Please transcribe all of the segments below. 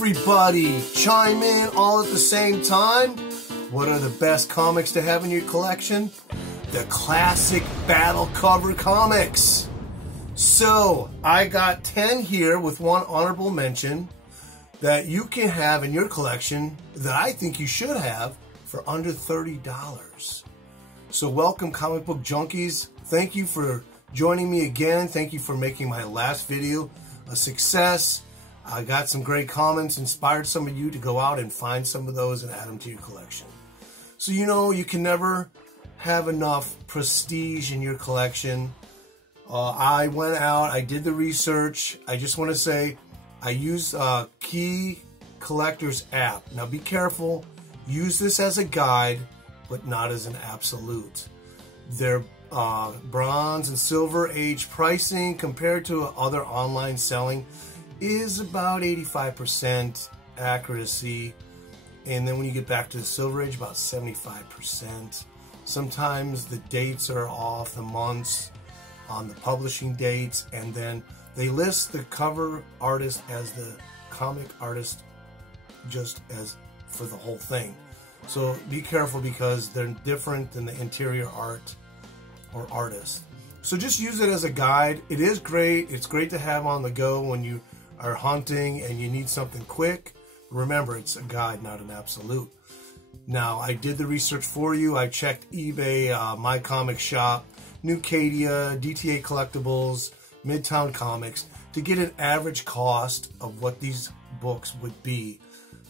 Everybody chime in all at the same time. What are the best comics to have in your collection? The classic battle cover comics. So I got 10 here with one honorable mention that you can have in your collection that I think you should have for under $30. So welcome, comic book junkies. Thank you for joining me again. Thank you for making my last video a success. I got some great comments, inspired some of you to go out and find some of those and add them to your collection. So you know, you can never have enough prestige in your collection. I went out, I did the research. I just want to say, I use Key Collector's app. Now be careful, use this as a guide, but not as an absolute. Their bronze and silver age pricing compared to other online selling is about 85% accuracy, and then when you get back to the silver age, about 75%. Sometimes the dates are off, the months on the publishing dates, and then they list the cover artist as the comic artist just as for the whole thing. So be careful because they're different than the interior art or artist. So just use it as a guide. It is great. It's great to have on the go when you are hunting and you need something quick. Remember, it's a guide, not an absolute. Now, I did the research for you. I checked eBay, My Comic Shop, Newcadia, DTA Collectibles, Midtown Comics to get an average cost of what these books would be,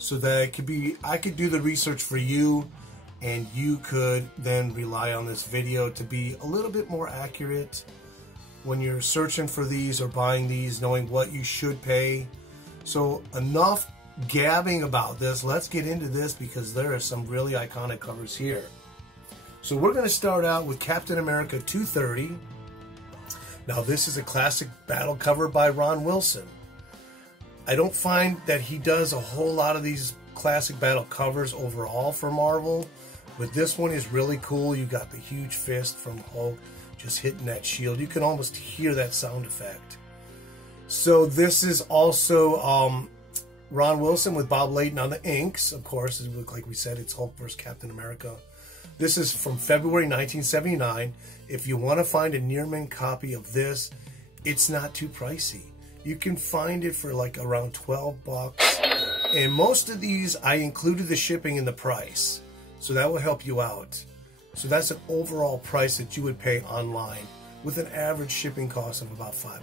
so that it could be, I could do the research for you, and you could then rely on this video to be a little bit more accurate when you're searching for these or buying these, knowing what you should pay. So enough gabbing about this. Let's get into this because there are some really iconic covers here. So we're going to start out with Captain America 230. Now this is a classic battle cover by Ron Wilson. I don't find that he does a whole lot of these classic battle covers overall for Marvel, but this one is really cool. You got the huge fist from Hulk just hitting that shield. You can almost hear that sound effect. So this is also Ron Wilson with Bob Layton on the inks. Of course, like we said, it's Hulk vs. Captain America. This is from February 1979. If you want to find a near mint copy of this, it's not too pricey. You can find it for like around 12 bucks. And most of these, I included the shipping in the price. So that will help you out. So that's an overall price that you would pay online with an average shipping cost of about $5.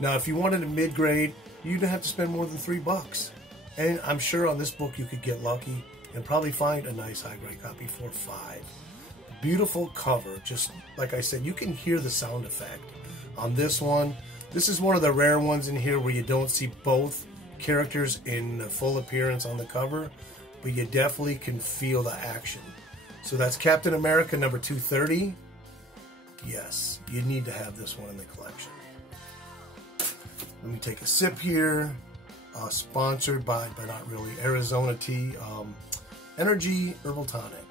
Now, if you wanted a mid-grade, you'd have to spend more than $3. And I'm sure on this book you could get lucky and probably find a nice high-grade copy for $5. Beautiful cover. Just like I said, you can hear the sound effect on this one. This is one of the rare ones in here where you don't see both characters in full appearance on the cover, but you definitely can feel the action. So that's Captain America number 230. Yes, you need to have this one in the collection. Let me take a sip here. Sponsored by, but not really, Arizona Tea Energy Herbal Tonic.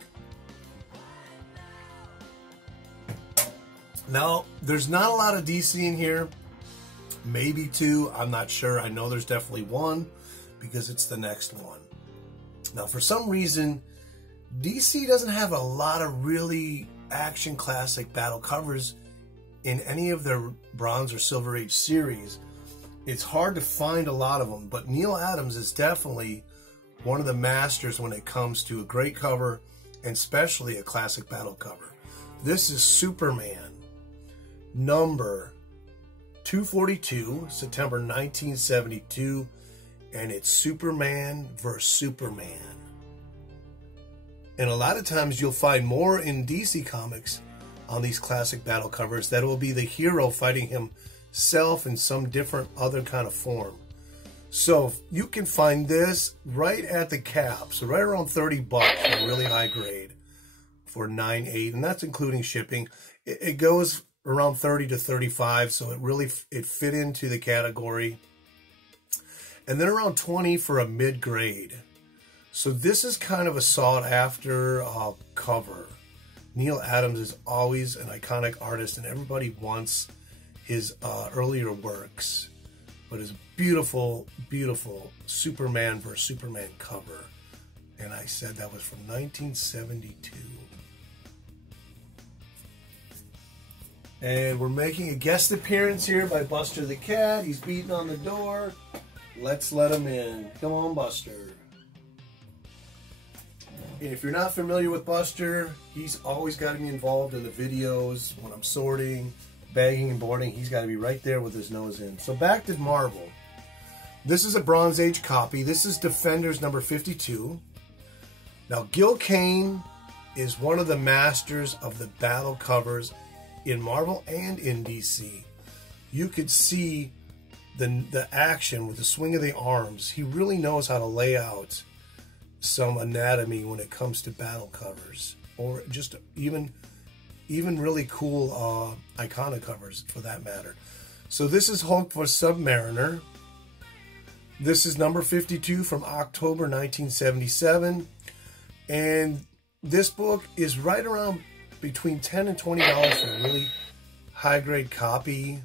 Now, there's not a lot of DC in here. Maybe two, I'm not sure. I know there's definitely one because it's the next one. Now, for some reason, DC doesn't have a lot of really action classic battle covers in any of their Bronze or Silver Age series. It's hard to find a lot of them, but Neal Adams is definitely one of the masters when it comes to a great cover, and especially a classic battle cover. This is Superman, number 242, September 1972, and it's Superman vs. Superman. And a lot of times you'll find more in DC Comics on these classic battle covers that will be the hero fighting himself in some different other kind of form. So you can find this right at the cap, so right around 30 bucks for a really high grade for 9.8, and that's including shipping. It goes around 30 to 35, so it fit into the category. And then around 20 for a mid-grade. So this is kind of a sought-after cover. Neal Adams is always an iconic artist, and everybody wants his earlier works. but it's a beautiful, beautiful Superman vs. Superman cover. And I said that was from 1972. And we're making a guest appearance here by Buster the Cat. He's beating on the door. Let's let him in. Come on, Buster. And if you're not familiar with Buster, he's always got to be involved in the videos when I'm sorting, bagging, and boarding. He's got to be right there with his nose in. So back to Marvel. This is a Bronze Age copy. This is Defenders number 52. Now, Gil Kane is one of the masters of the battle covers in Marvel and in DC. You could see the action with the swing of the arms. He really knows how to lay out some anatomy when it comes to battle covers, or just even really cool iconic covers for that matter. So this is Hulk vs. Submariner. This is number 52 from October 1977, and this book is right around between $10 and $20 for a really high-grade copy.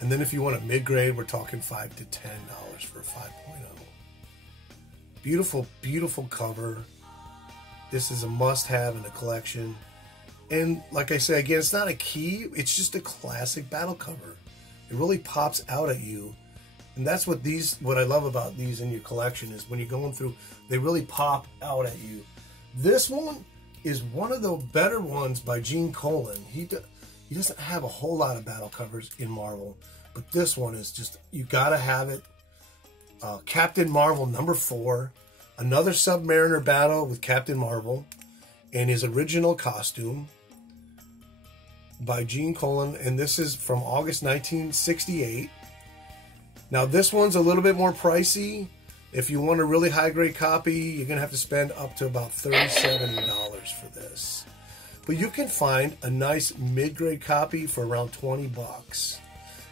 And then if you want a mid-grade, we're talking $5 to $10 for a 5.0. Beautiful, beautiful cover. This is a must-have in a collection. And like I said, again, it's not a key. It's just a classic battle cover. It really pops out at you. And that's what I love about these in your collection is when you're going through, they really pop out at you. This one is one of the better ones by Gene Colan. He doesn't have a whole lot of battle covers in Marvel, but this one is just, you gotta have it. Captain Marvel number 4, another Submariner battle with Captain Marvel in his original costume by Gene Colan, and this is from August 1968. Now this one's a little bit more pricey. If you want a really high-grade copy, you're going to have to spend up to about $37 for this. But you can find a nice mid-grade copy for around 20 bucks.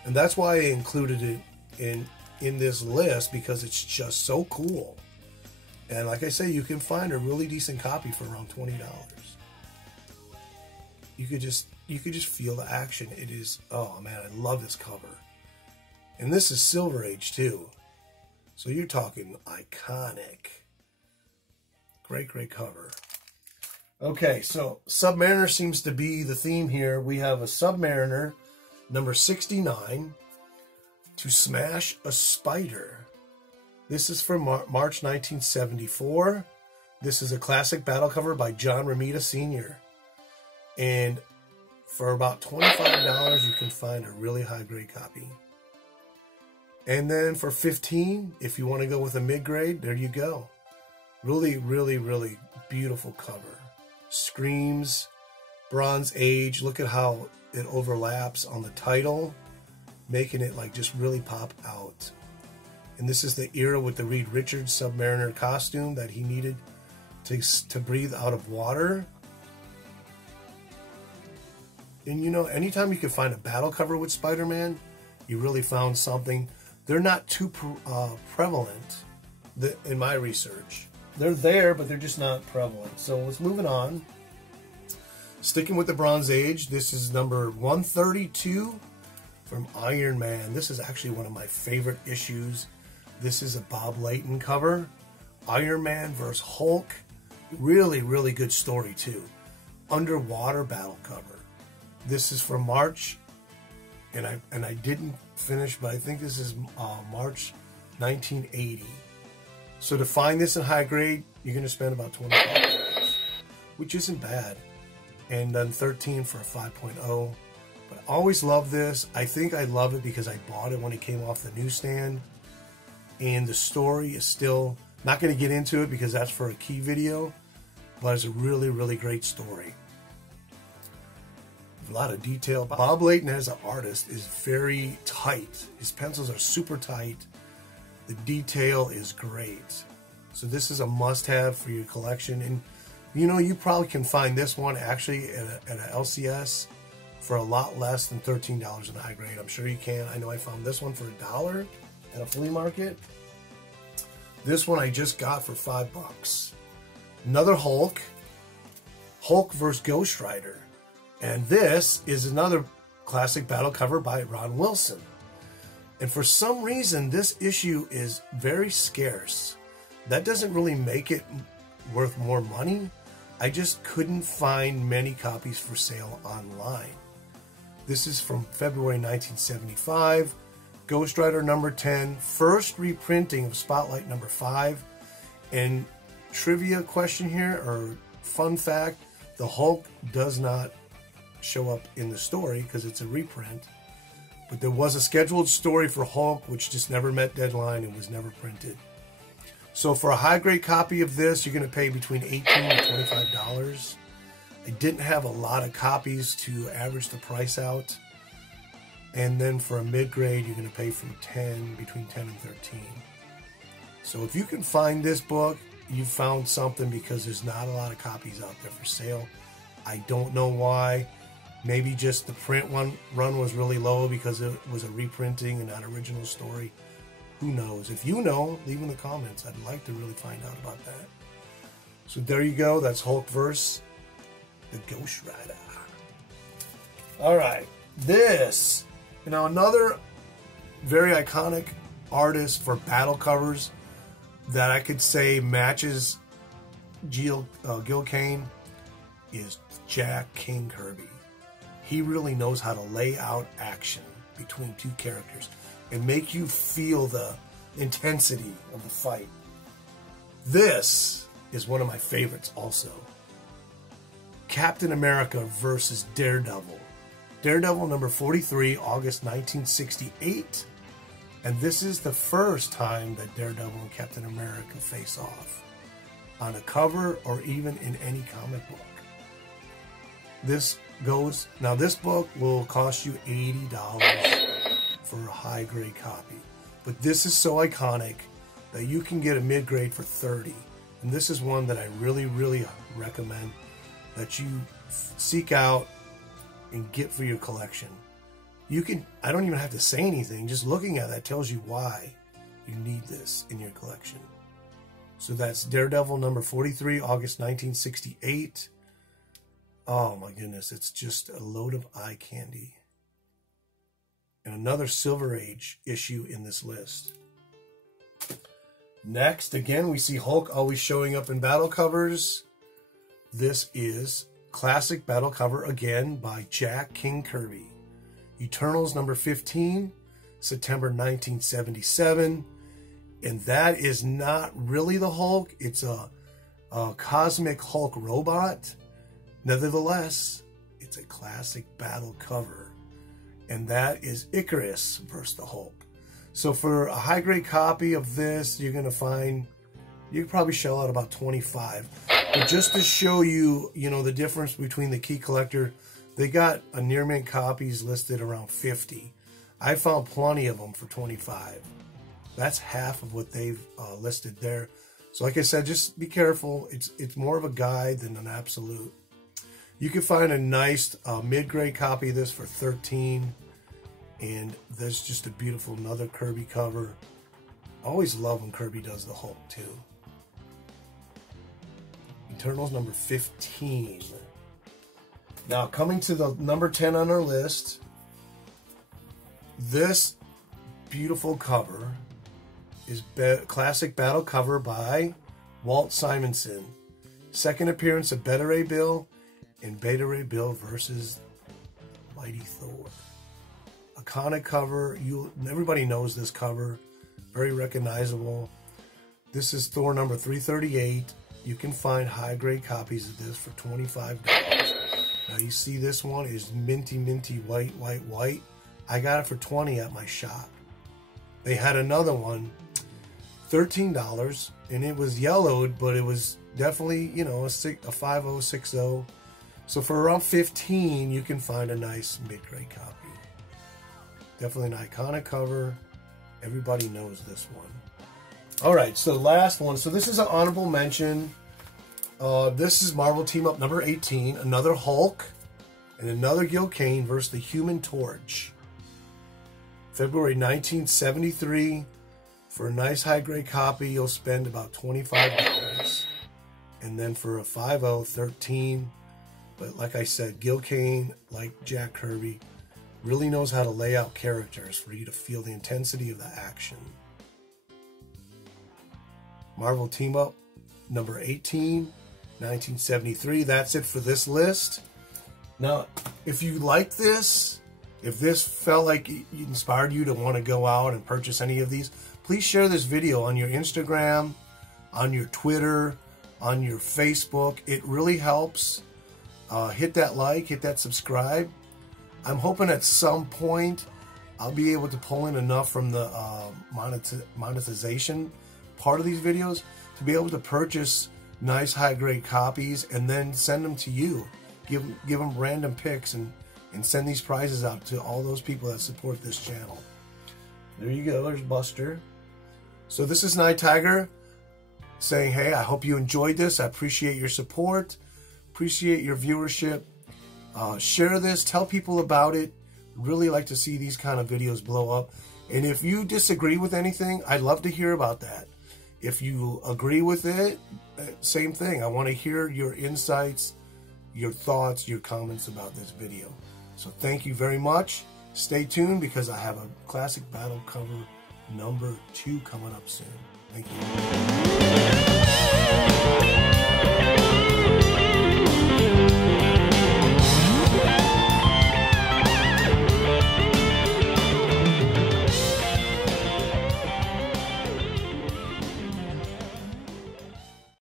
And that's why I included it in this list, because it's just so cool. And like I say, you can find a really decent copy for around $20. You could just feel the action. It is, oh man, I love this cover. And this is Silver Age too. So you're talking iconic. Great, great cover. Okay, so Submariner seems to be the theme here. We have a Submariner, number 69, to smash a spider. This is from March 1974. This is a classic battle cover by John Romita Sr. And for about $25, you can find a really high-grade copy. And then for $15, if you want to go with a mid-grade, there you go. Really, really, really beautiful cover. Screams, Bronze Age. Look at how it overlaps on the title, making it like just really pop out. And this is the era with the Reed Richards Submariner costume that he needed to breathe out of water. And you know, anytime you can find a battle cover with Spider-Man, you really found something. They're not too prevalent in my research. They're there, but they're just not prevalent. So let's move it on. Sticking with the Bronze Age, this is number 132 from Iron Man. This is actually one of my favorite issues. This is a Bob Layton cover. Iron Man vs. Hulk. Really, really good story too. Underwater battle cover. This is from March, and I didn't finish, but I think this is March 1980. So to find this in high grade, you're going to spend about $25, which isn't bad. And then $13 for a 5.0. But I always love this. I think I love it because I bought it when it came off the newsstand. And the story is still, not going to get into it because that's for a key video, but it's a really, really great story. A lot of detail. Bob Layton as an artist is very tight. His pencils are super tight. The detail is great. So this is a must-have for your collection. And you know, you probably can find this one actually at an LCS for a lot less than $13 in high grade. I'm sure you can. I know I found this one for $1 at a flea market. This one I just got for $5. Another Hulk. Hulk vs. Ghost Rider. And this is another classic battle cover by Ron Wilson. And for some reason, this issue is very scarce. That doesn't really make it worth more money. I just couldn't find many copies for sale online. This is from February 1975. Ghost Rider number 10, first reprinting of Spotlight number 5. And trivia question here, or fun fact, the Hulk does not show up in the story because it's a reprint. But there was a scheduled story for Hulk which just never met deadline and was never printed. So for a high-grade copy of this, you're going to pay between $18 and $25. I didn't have a lot of copies to average the price out. And then for a mid-grade, you're going to pay from between 10 and 13. So if you can find this book, you've found something, because there's not a lot of copies out there for sale. I don't know why. Maybe just the print run was really low because it was a reprinting and not original story. Who knows? If you know, leave in the comments. I'd like to really find out about that. So there you go. That's Hulk vs. the Ghost Rider. All right. This, another very iconic artist for battle covers that I could say matches Gil Kane is Jack King Kirby. He really knows how to lay out action between two characters and make you feel the intensity of the fight. This is one of my favorites also. Captain America versus Daredevil. Daredevil number 43, August 1968. And this is the first time that Daredevil and Captain America face off on a cover or even in any comic book. This book will cost you $80 for a high grade copy. But this is so iconic that you can get a mid grade for $30. And this is one that I really, really recommend that you seek out and get for your collection. I don't even have to say anything. Just looking at that tells you why you need this in your collection. So that's Daredevil number 43, August 1968. Oh my goodness, it's just a load of eye candy. And another Silver Age issue in this list. Next, again, we see Hulk always showing up in battle covers. This is classic battle cover again by Jack King Kirby. Eternals number 15, September 1977. And that is not really the Hulk. It's a cosmic Hulk robot. Nevertheless, it's a classic battle cover. And that is Icarus versus the Hulk. So for a high grade copy of this, you're going to find, you could probably shell out about $25. But just to show you, the difference between the key collector, they got a near mint copies listed around $50. I found plenty of them for $25. That's half of what they've listed there. So like I said, just be careful. It's more of a guide than an absolute. You can find a nice mid-grade copy of this for $13. And there's just a beautiful another Kirby cover. I always love when Kirby does the Hulk too. Eternals number 15. Now coming to the number 10 on our list. This beautiful cover is classic battle cover by Walt Simonson. Second appearance of Beta Ray Bill and Beta Ray Bill versus Mighty Thor. Iconic cover. Everybody knows this cover. Very recognizable. This is Thor number 338. You can find high grade copies of this for $25. Now you see this one is minty, minty, white, white, white. I got it for $20 at my shop. They had another one, $13, and it was yellowed, but it was definitely, a 5060. So for around $15, you can find a nice mid-grade copy. Definitely an iconic cover. Everybody knows this one. All right, so the last one. So this is an honorable mention. This is Marvel Team Up number 18. Another Hulk and another Gil Kane versus the Human Torch. February 1973. For a nice high-grade copy, you'll spend about $25. And then for a 50, $13. But like I said, Gil Kane, like Jack Kirby, Really knows how to lay out characters for you to feel the intensity of the action. Marvel Team Up number 18, 1973. That's it for this list. Now, if you like this, if this felt like it inspired you to want to go out and purchase any of these, please share this video on your Instagram, on your Twitter, on your Facebook. It really helps. Hit that like, hit that subscribe. I'm hoping at some point I'll be able to pull in enough from the monetization part of these videos to be able to purchase nice high-grade copies and then send them to you. Give them random picks and send these prizes out to all those people that support this channel. There you go. There's Buster. So this is Nighttiger saying, hey, I hope you enjoyed this. I appreciate your support. Appreciate your viewership. Share this. Tell people about it. Really like to see these kind of videos blow up. And if you disagree with anything, I'd love to hear about that. If you agree with it, same thing. I want to hear your insights, your thoughts, your comments about this video. So thank you very much. Stay tuned because I have a classic battle cover number 2 coming up soon. Thank you.